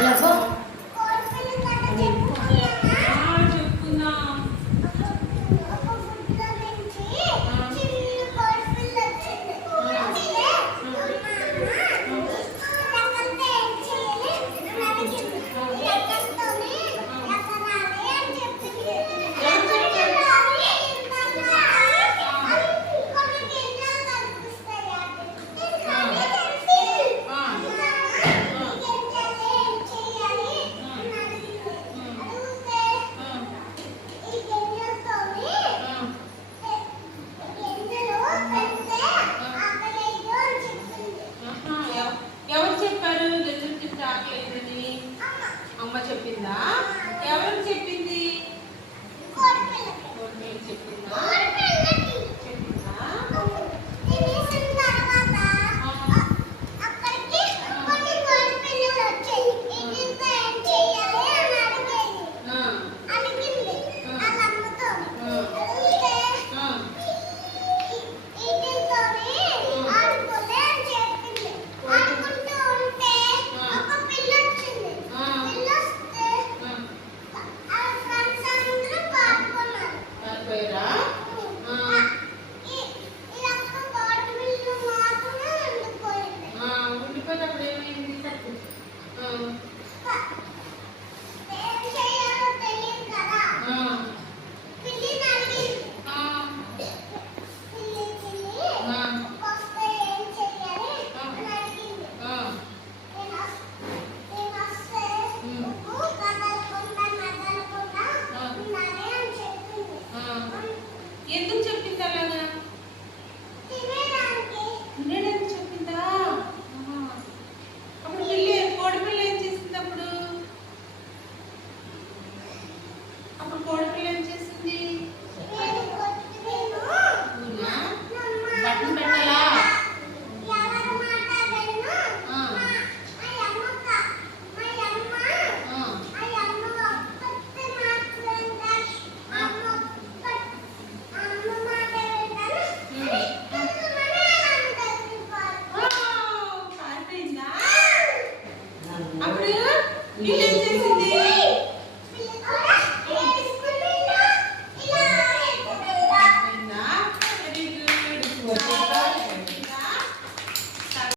いや、గెలుపు తింటే అమ్మ చెప్పిందా? ఎవరు